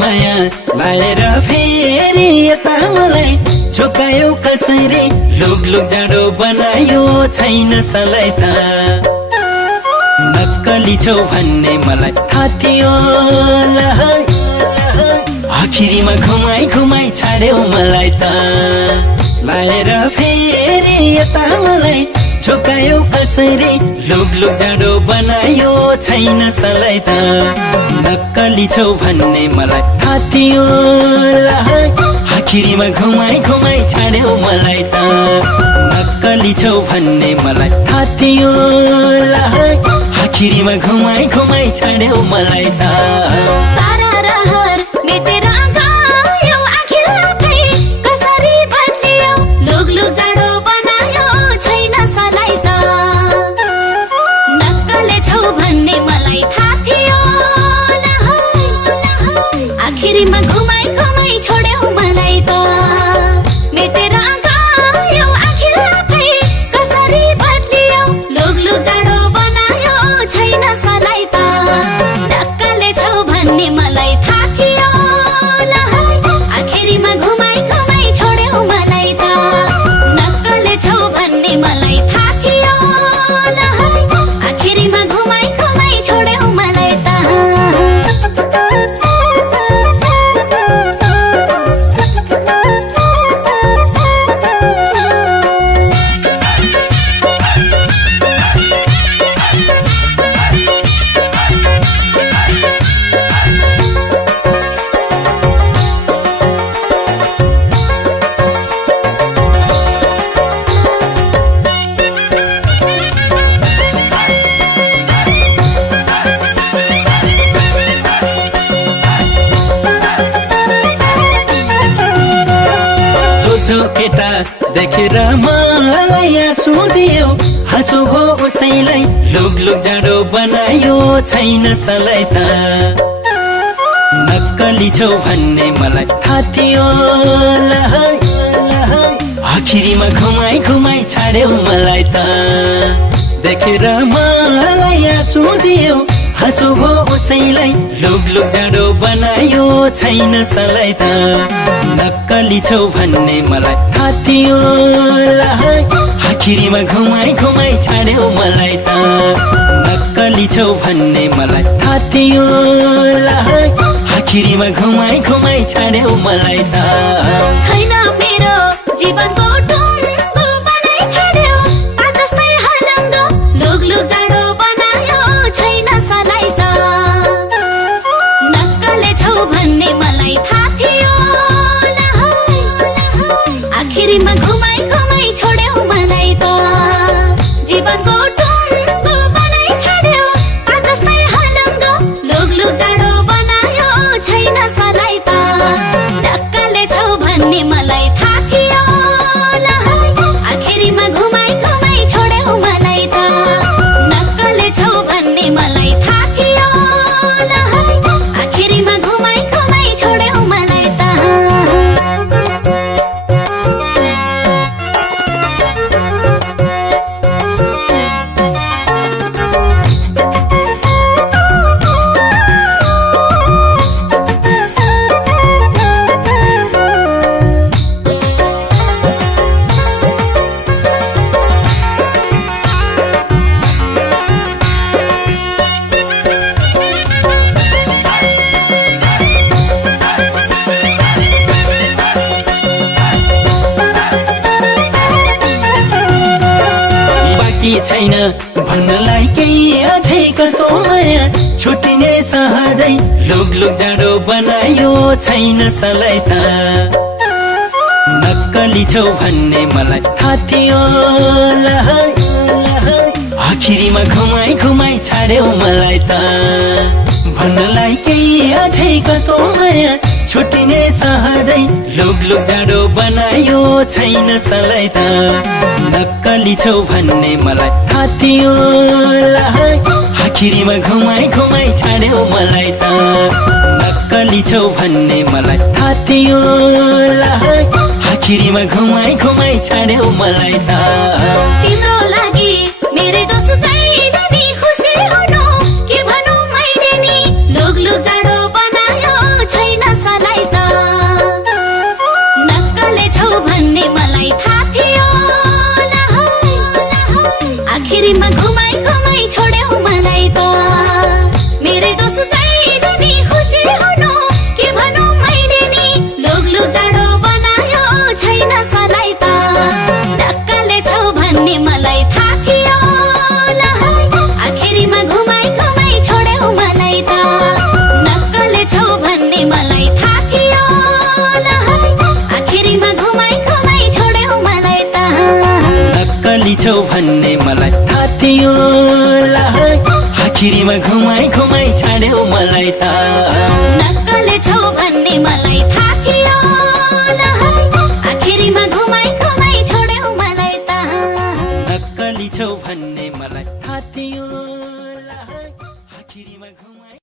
माया लाएर फेरि यता मलाई झोकायो कसरी लुग लुग जाडो बनायो छैन सलाई त नक्कली छौ भन्ने मलाई थाहा थियो आखिरीमा घुमाई घुमाई छाड्यौ मलाई त लाएर फेरि यता मलाई झोकायो कसरी लुग लुग जाडो बनायो छैन सलाई त नक्कली छौ भन्ने मलाई थाहा थियो आखिरीमा घुमाई घुमाई छाड्यौ मलाई त नक्कली छौ भन्ने मलाई थाहा थियो आखिरीमा घुमाई घुमाई छाड्यौ मलाई त सारा रहर मेटेर गयो आखिर आफै कसरी बदलियो लुग लुग जाडो बनायो छैन सलाई त नक्कले छौ भन्ने मलाई थाहा थियो आखिरीमा घुमाई घुमाई छोड्यौ मलाई त मेटेर गयो आखिर आफै कसरी बदलियो लुग लुग जाडो बनायो छैन सलाई त नक्कले छौ भन्ने मलाई थाहा थियो आखिरीमा घुमाई घुमाई छोड्यौ मलाई त नक्कले छौ भन्ने मलाई थाहा थियो आखिरीमा घुमाई घुमाई छोड्यौ मलाई सोचो केटा देखेर मलाई आँसु दियो हाँसो हो उसैलाई लुग लुग जाडो बनायो छैन सलाई त नक्कली छौ भन्ने मलाई थाहा थियो आखिरीमा घुमाई घुमाई छाड्यौ मलाई त देखेर मलाई आँसु दियो हाँसो हो उसैलाई लुग लुग जाडो बनायो छैन सलाई त नक्कली छौ भन्ने मलाई थाहा थियो आखिरीमा घुमाई घुमाई छाड्यौ मलाई त नक्कली छौ भन्ने मलाई थाहा थियो आखिरीमा घुमाई घुमाई छाड्यौ मलाई त छैन मेरो जीवनको टुङ्गो बनाइ छाड्यौ जस्तै हलङ्गो लुग लुग जाडो बनायो छैन सलाई त नक्कले छौ भन्ने मलाई थाहा थियो आखिरीमा घुमाई घुमाई छोड्यौ मलाई त जीवनको टुङ्गो बनाइ छाड्यौ जस्तै हलङ्गो लुग लुग जाडो बनायो छैन सलाई त नक्कले छौ भन्ने मलाई थाहा थियो आखिरीमा घुमाई घुमाई छोड्यौ मलाई त नक्कले छौ भन्ने मलाई थाहा थियो आखिरीमा घुमाई घुमाई छोड्यौ मलाई त छैन भन्नलाई केही अझै कस्तो माया छुट्टिने सहजै लुग लुग जाडो बनायो छैन सलाई त नक्कली छौ भन्ने मलाई थाहा थियो आखिरीमा घुमाई घुमाई छाड्यौ मलाई त भन्नलाई केही अझै कस्तो माया छुट्टिने सहजै लुक जाडो बनायो छैन सलाई त नक्कली छौ भन्ने मलाई थाहा थियो आखिरीमा घुमाई घुमाई छाड्यौ मलाई त नक्कली छौ भन्ने मलाई थाहा थियो आखिरीमा घुमाई घुमाई छाड्यौ मलाई त तिम्रो लागि मेरै दोष छैन नि खुसी हुनु के भनौँ मैले नि लुक जाडो बनायो छैन सलाई त नक्कले छौ भन्ने मलाई थाहा थियो आखिरीमा घुमाई घुमाई छोड्यौ मलाई त मेरै दोष छैन नि खुसी हुनु के भनौँ मैले नि लुक जाडो बनायो छैन सलाई त नक्कले छौ भन्ने मलाई थाहा थियो आखिरीमा घुमाई घुमाई छोड्यौ मलाई त नक्कले छौ भन्ने मलाई थाहा थियो आखिरीमा घुमाई घुमाई छोड्यौ मलाई त नक्कली छौ भन्ने मलाई थाहा थियो आखिरीमा घुमाई